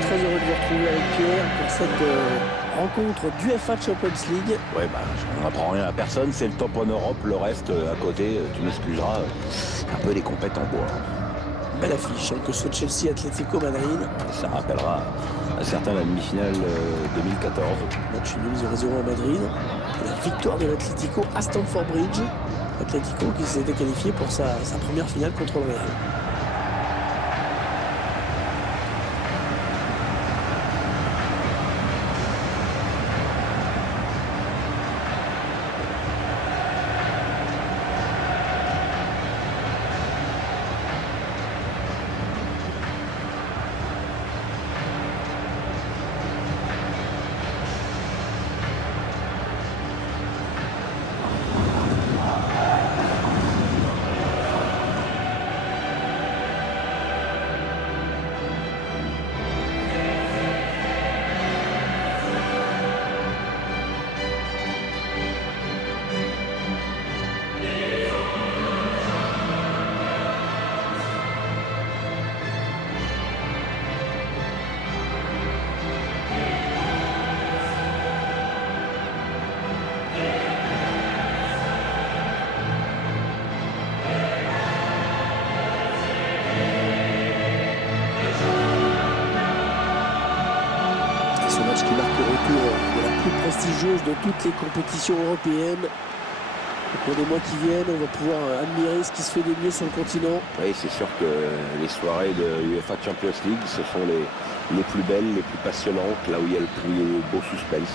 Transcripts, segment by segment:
très heureux de vous retrouver avec Pierre pour cette rencontre d'UEFA Champions League. Ouais, on n'apprend rien à personne, c'est le top en Europe, le reste à côté, tu m'excuseras, un peu des compètes en bois. Belle affiche, que ce Chelsea Atlético Madrid. Ça rappellera à certains la demi-finale 2014. Match nul 0-0 à Madrid. Et la victoire de l'Atlético à Stamford Bridge. Atlético qui s'était qualifié pour sa première finale contre le Real. Qui marque le retour de la plus prestigieuse de toutes les compétitions européennes. Au cours des mois qui viennent, on va pouvoir admirer ce qui se fait de mieux sur le continent. Oui, c'est sûr que les soirées de UEFA Champions League, ce sont les plus belles, les plus passionnantes, là où il y a le plus beau suspense.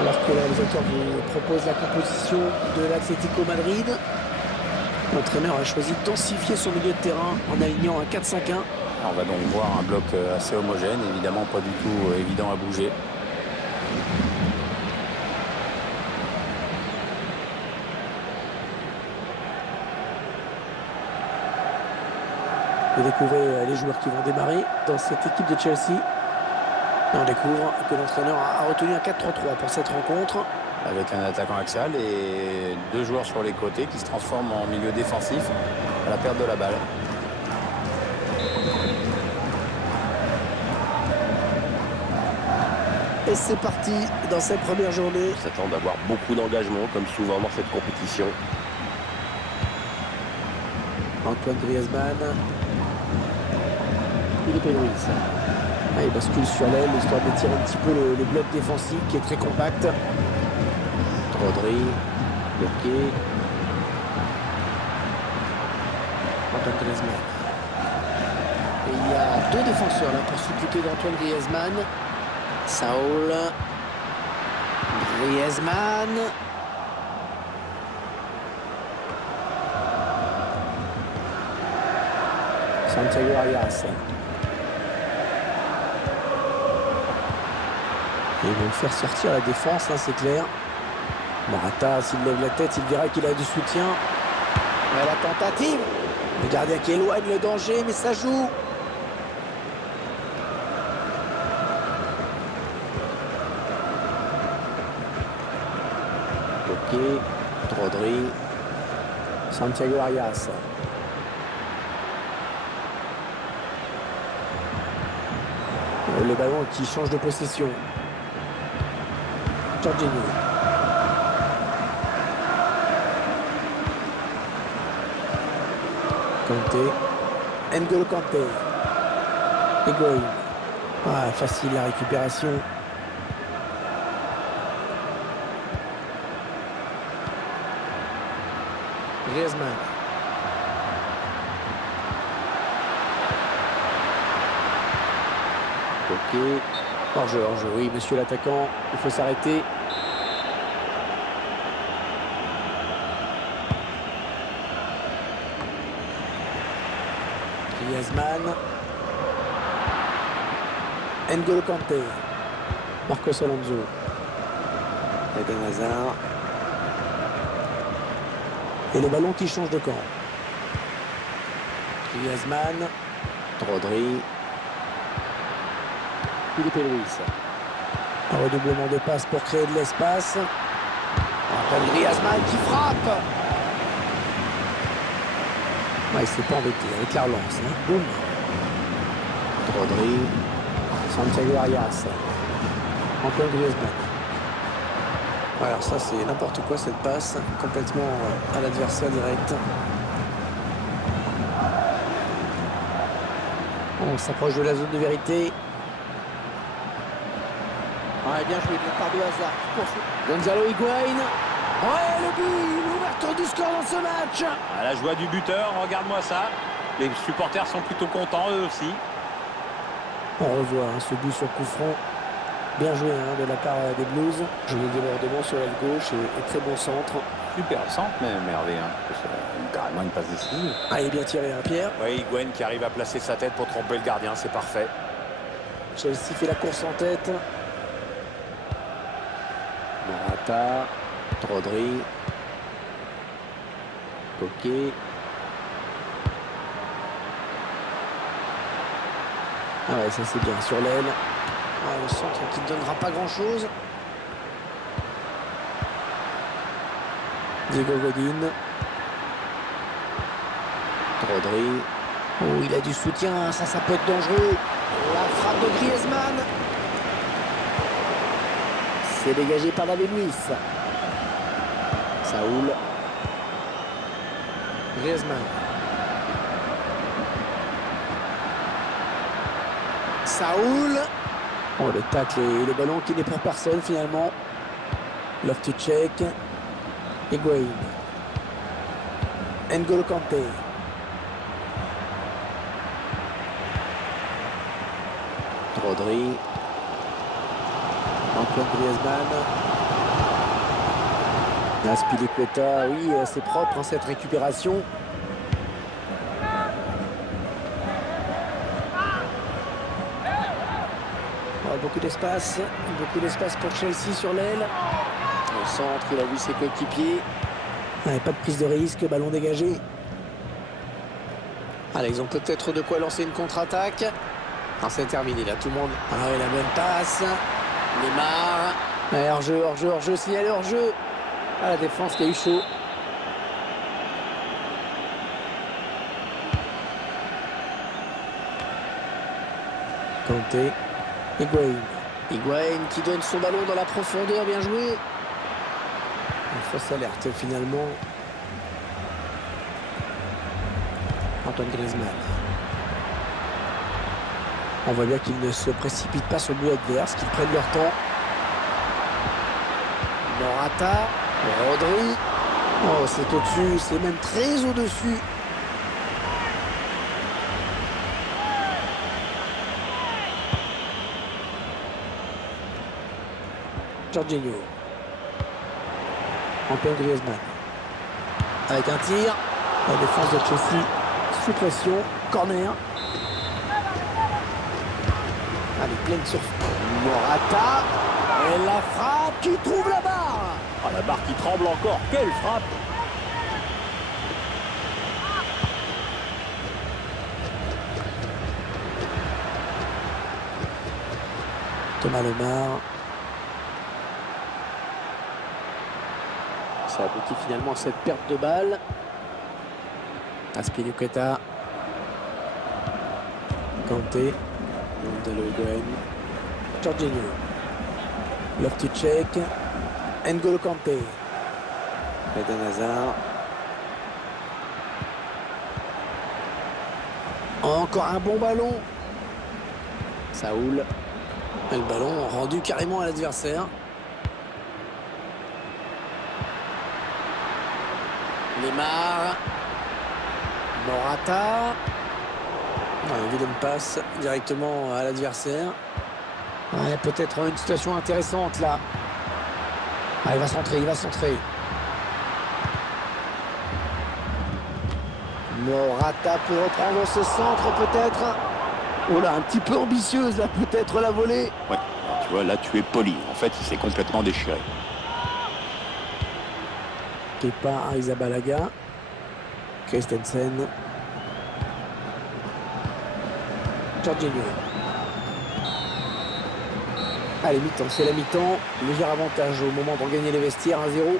Alors que l'organisateur vous propose la composition de l'Atlético Madrid, l'entraîneur a choisi de densifier son milieu de terrain en alignant un 4-5-1. On va donc voir un bloc assez homogène, évidemment pas du tout évident à bouger. Vous découvrez les joueurs qui vont démarrer dans cette équipe de Chelsea. Et on découvre que l'entraîneur a retenu un 4-3-3 pour cette rencontre. Avec un attaquant axial et deux joueurs sur les côtés qui se transforment en milieu défensif à la perte de la balle. Et c'est parti dans cette première journée. On s'attend d'avoir beaucoup d'engagement, comme souvent dans cette compétition. Antoine Griezmann. Filipe Luis. Il bascule sur l'aile, histoire d'étirer un petit peu le bloc défensif qui est très compact. Rodri, bloqué. Antoine Griezmann. Et il y a deux défenseurs là pour s'occuper d'Antoine Griezmann. Saúl. Griezmann. Santiago Arias. Et ils vont le faire sortir la défense, là c'est clair. Morata, s'il lève la tête, il verra qu'il a du soutien. Mais la tentative. Le gardien qui éloigne le danger, mais ça joue. Ok. Rodri. Santiago Arias. Le ballon qui change de possession. Jorginho. Kanté. N'Golo Kanté. Higuaín. Facile la récupération. Griezmann. Ok. Hors-jeu, oui, monsieur l'attaquant, il faut s'arrêter. Griezmann. N'Golo Kanté. Marcos Alonso. Eden Hazard. Et le ballon qui change de camp. Griezmann. Rodri. Filipe Luis. Un redoublement de passe pour créer de l'espace. Antoine Griezmann qui frappe. Ouais, il s'est pas embêté avec la relance. Hein. Boum. Rodri. Santiago Arias. Antoine Griezmann. Alors ça c'est n'importe quoi cette passe. Complètement à l'adversaire direct. On s'approche de la zone de vérité. Ouais, bien joué de la part de Hazard. Gonzalo Higuaín. Ouais, le but, l'ouverture du score dans ce match. À la joie du buteur, regarde-moi ça. Les supporters sont plutôt contents eux aussi. On revoit ce but sur coup franc. Bien joué de la part des Blues. Joli débordement sur l'aile gauche et très bon centre. Super centre, mais merveilleux. C'est carrément une passe décisive. Ah, il est bien tiré, Pierre. Oui, Higuaín qui arrive à placer sa tête pour tromper le gardien, c'est parfait. Chelsea fait la course en tête. Morata, Rodri, Coquet. Ah ouais, ça c'est bien sur l'aile. Ah, le centre qui ne donnera pas grand chose. Diego Godin. Rodri. Oh, il a du soutien, ça peut être dangereux. La frappe de Griezmann. C'est dégagé par David Luiz. Saúl. Griezmann. Saúl. Oh, le tacle et le ballon qui n'est pour personne finalement. Loftus-Cheek. Higuaín. N'Golo Kanté. Rodri. Antoine Griezmann. Azpilicueta, oui, c'est propre cette récupération. Beaucoup d'espace pour Chelsea sur l'aile. Au centre, il a vu ses coéquipiers. Ouais, pas de prise de risque, ballon dégagé. Allez, ils ont peut-être de quoi lancer une contre-attaque. Ah, c'est terminé là, tout le monde. Ah ouais, la bonne passe. Neymar. Ouais, hors-jeu, signalé hors-jeu. Ah, la défense qui a eu chaud. Kanté. Higuaín qui donne son ballon dans la profondeur, bien joué. Une fausse alerte finalement. Antoine Griezmann. On voit bien qu'ils ne se précipitent pas sur le but adverse, qu'ils prennent leur temps. Morata, Rodri. Oh, c'est au-dessus, c'est même très au-dessus. Jorginho. Antoine Griezmann. Avec un tir. La défense de Chelsea sous pression. Corner. Allez, pleine surface. Morata. Et la frappe qui trouve la barre. Ah, la barre qui tremble encore. Quelle frappe! Thomas Lemar. Ça aboutit finalement à cette perte de balle. Azpilicueta. Kanté. Gonzalo Higuaín. Jorginho. Loftus-Cheek. N'Golo Kanté. Eden Hazard. Encore un bon ballon. Saúl. Et le ballon rendu carrément à l'adversaire. Neymar. Morata. Une vilaine passe directement à l'adversaire. Ouais, peut-être une situation intéressante là. Ah, il va centrer. Morata pour reprendre ce centre peut-être. Oh là, un petit peu ambitieuse là, peut-être la volée. Ouais, alors, tu vois, là tu es poli. En fait, il s'est complètement déchiré. Kepa Arrizabalaga. Christensen. Jorginho. Allez, mi-temps, c'est la mi-temps. Léger avantage au moment d'en gagner les vestiaires, 1-0.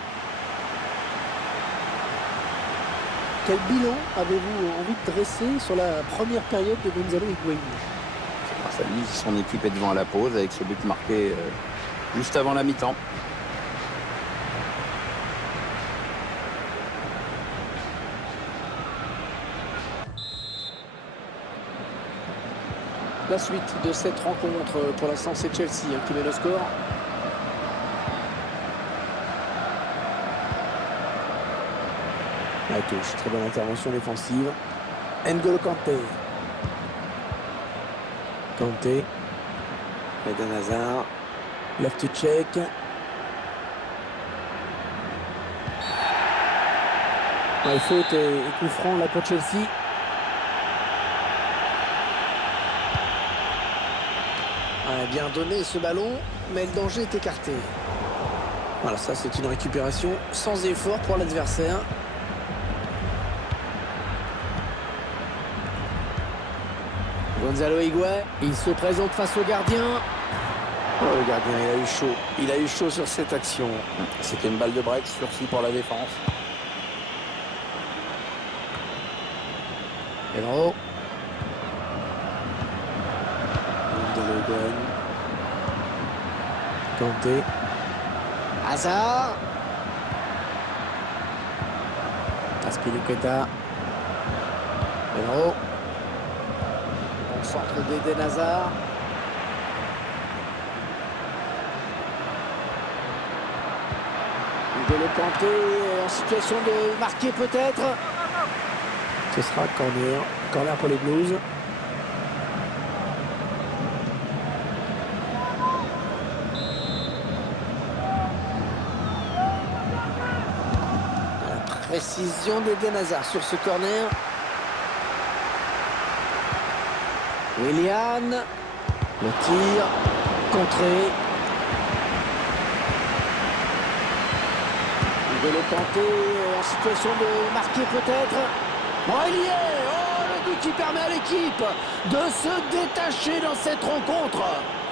quel bilan avez-vous envie de dresser sur la première période de Gonzalo Higuaín? Grâce à lui, son équipe est devant à la pause avec ce but marqué juste avant la mi-temps. La suite de cette rencontre, pour l'instant c'est Chelsea qui met le score. La touche, très bonne intervention défensive. N'Golo Kanté. Kanté. Eden Hazard. Left to check. Faute et coup franc là pour Chelsea. Bien donné ce ballon, mais le danger est écarté. Voilà, ça c'est une récupération sans effort pour l'adversaire. Gonzalo Higuaín, il se présente face au gardien. Oh, le gardien, il a eu chaud. Il a eu chaud sur cette action. C'était une balle de break, sursis pour la défense. Pedro. Gonzalo Higuaín. Kanté. Hazard. Azpilicueta. Pedro. Bon centre d'Eden Hazard. N'Golo Kanté en situation de marquer peut-être. Ce sera corner. Corner pour les Blues. Précision d'Eden Hazard sur ce corner. Willian. Le tir. Contré. N'Golo Kanté en situation de marquer peut-être. Oh, il y est. Oh, le but qui permet à l'équipe de se détacher dans cette rencontre.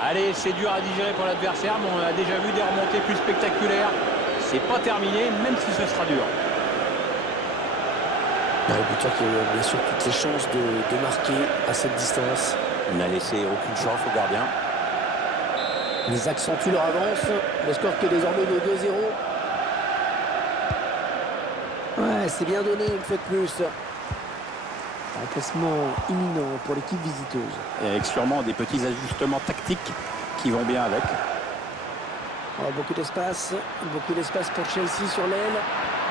Allez, c'est dur à digérer pour l'adversaire, mais on a déjà vu des remontées plus spectaculaires. C'est pas terminé, même si ce sera dur. Le buteur qui a bien sûr toutes les chances de marquer à cette distance. Il n'a laissé aucune chance au gardien. Ils accentuent leur avance. Le score qui est désormais de 2-0. Ouais, c'est bien donné une fois de plus. Remplacement imminent pour l'équipe visiteuse. Et avec sûrement des petits ajustements tactiques qui vont bien avec. Oh, beaucoup d'espace pour Chelsea sur l'aile.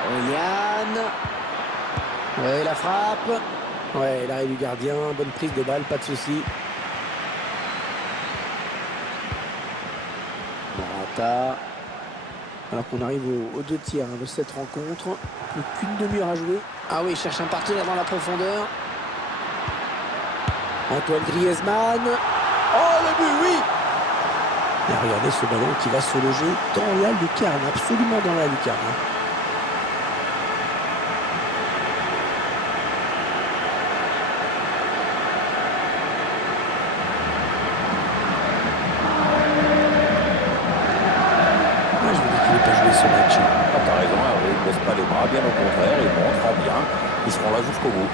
Willian. Ouais, la frappe. Ouais, l'arrêt du gardien, bonne prise de balle, pas de souci. Morata. Alors qu'on arrive aux 2 tiers de cette rencontre. Plus qu'une demi-heure à jouer. Ah oui, il cherche un partenaire dans la profondeur. Antoine Griezmann. Oh, le but, oui! Et regardez ce ballon qui va se loger dans la lucarne, absolument dans la lucarne. Ce match. Ah, t'as raison, Hervé, il ne baisse pas les bras, bien au contraire, il montre bien, ils seront là jusqu'au bout.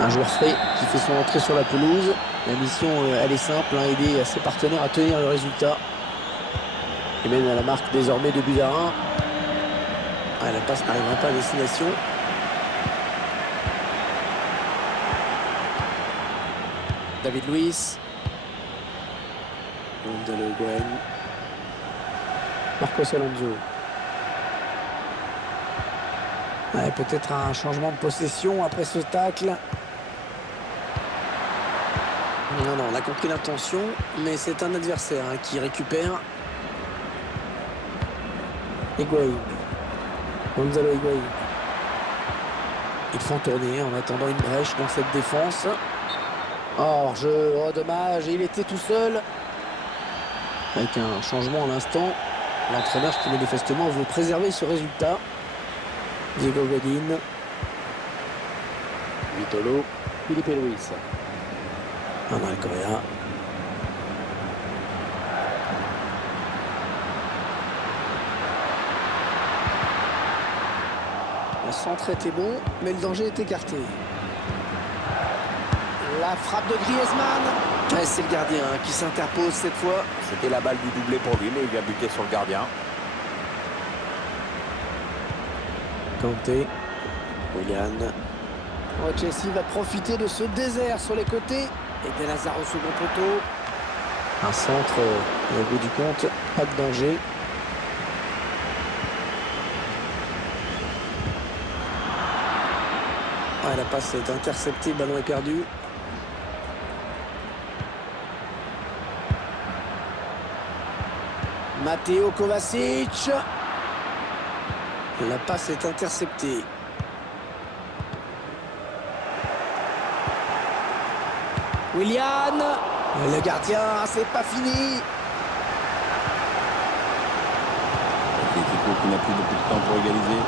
Un joueur frais qui fait son entrée sur la pelouse. La mission, elle est simple, aider ses partenaires à tenir le résultat. Et même à la marque désormais de but à 1. Ah, la passe n'arrivera pas à destination. David Luiz. Gonzalo Higuaín. Marcos Alonso. Ouais, peut-être un changement de possession après ce tacle. Non, on a compris l'intention, mais c'est un adversaire qui récupère. Higuaín. Gonzalo Higuaín. Ils font tourner en attendant une brèche dans cette défense. Hors-jeu, oh dommage, il était tout seul. Avec un changement à l'instant, l'entraîneur qui manifestement veut préserver ce résultat. Diego Godin. Vitolo. Filipe Luis. Anal Correa. centre était bon, mais le danger est écarté. La frappe de Griezmann. Ouais, c'est le gardien qui s'interpose cette fois. C'était la balle du doublé pour lui, mais il vient buter sur le gardien. Kanté. Willian. Oh, Chelsea va profiter de ce désert sur les côtés. Et Ben Hazard au second poteau. Un centre, au bout du compte, pas de danger. Ah, la passe est interceptée, le ballon est perdu. Matteo Kovacic. La passe est interceptée. Willian. Le gardien, c'est pas fini. Atletico qui n'a plus beaucoup de temps pour égaliser.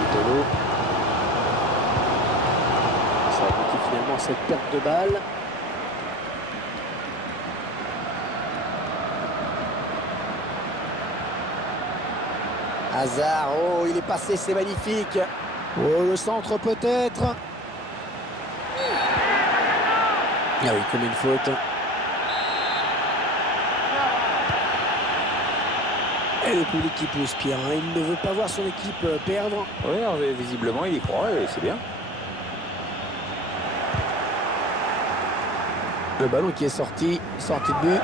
Vitolo. Ça aboutit finalement à cette perte de balle. Hazard, oh, il est passé, c'est magnifique. Oh, le centre peut-être. Ah oui, comme une faute. Et le public qui pousse Pierre, hein. Il ne veut pas voir son équipe perdre. Oui, visiblement il y croit et c'est bien. Le ballon qui est sorti de but.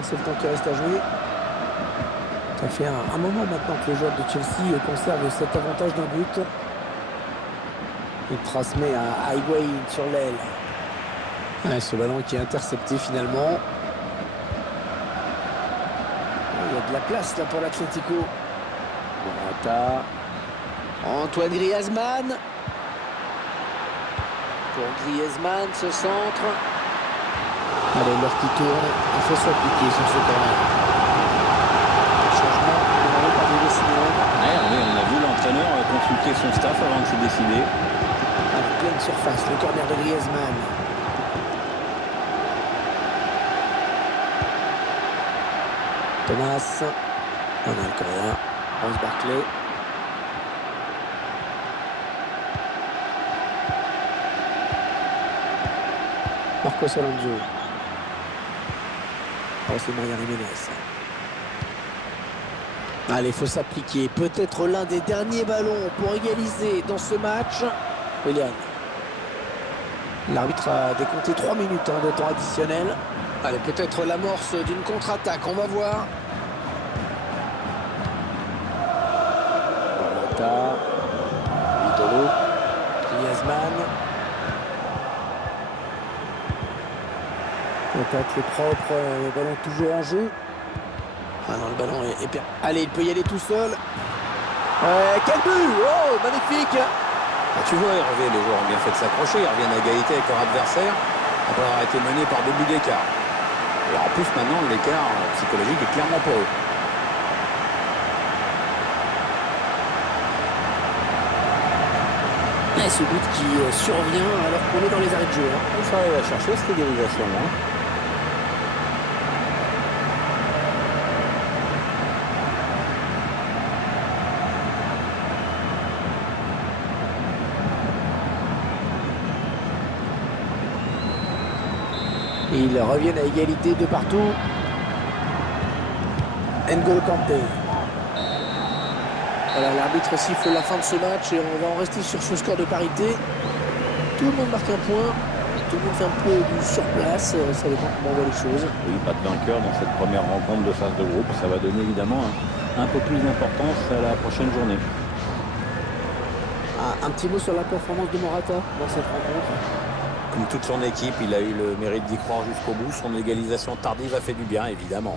C'est le temps qui reste à jouer. Ça fait un moment maintenant que les joueurs de Chelsea conservent cet avantage d'un but. Il transmet à Higuaín sur l'aile. Ouais, ce ballon qui est intercepté finalement. Il y a de la place là pour l'Atlético. Morata. Antoine Griezmann. Pour Griezmann, ce centre. Allez, l'heure qui tourne, il faut s'appliquer sur ce corner. Changement demandé par Diego Simeone. Oui, on a vu l'entraîneur consulter son staff avant de se décider. À pleine surface, le corner de Griezmann. Thomas. On a le coréen. Rose Barclay. Marcos Alonso. Oh, c'est Maria Jiménez. Allez, il faut s'appliquer. Peut-être l'un des derniers ballons pour égaliser dans ce match. Willian. L'arbitre a décompté 3 minutes de temps additionnel. Allez, peut-être l'amorce d'une contre-attaque. On va voir. Morata. Vitolo. Griezmann. L'attaque est propre, le ballon toujours en jeu. Ah non, le ballon est perdu. Allez, il peut y aller tout seul. Quel but! Oh, magnifique! Tu vois, Hervé, les joueurs ont bien fait de s'accrocher. Ils reviennent à égalité avec leur adversaire après avoir été menés par 2 buts d'écart. Et en plus, maintenant, l'écart psychologique est clairement pour eux. Et ce but qui survient alors qu'on est dans les arrêts de jeu. Il faut aller la chercher, cette égalisation. Ils reviennent à égalité de partout. N'Golo Kanté. Voilà, l'arbitre siffle la fin de ce match et on va en rester sur ce score de parité. Tout le monde marque un point. Tout le monde fait un peu du surplace. Ça dépend comment on voit les choses. Oui, pas de vainqueur dans cette première rencontre de phase de groupe. Ça va donner évidemment un peu plus d'importance à la prochaine journée. Un petit mot sur la performance de Morata dans cette rencontre. Comme toute son équipe, il a eu le mérite d'y croire jusqu'au bout. Son égalisation tardive a fait du bien, évidemment.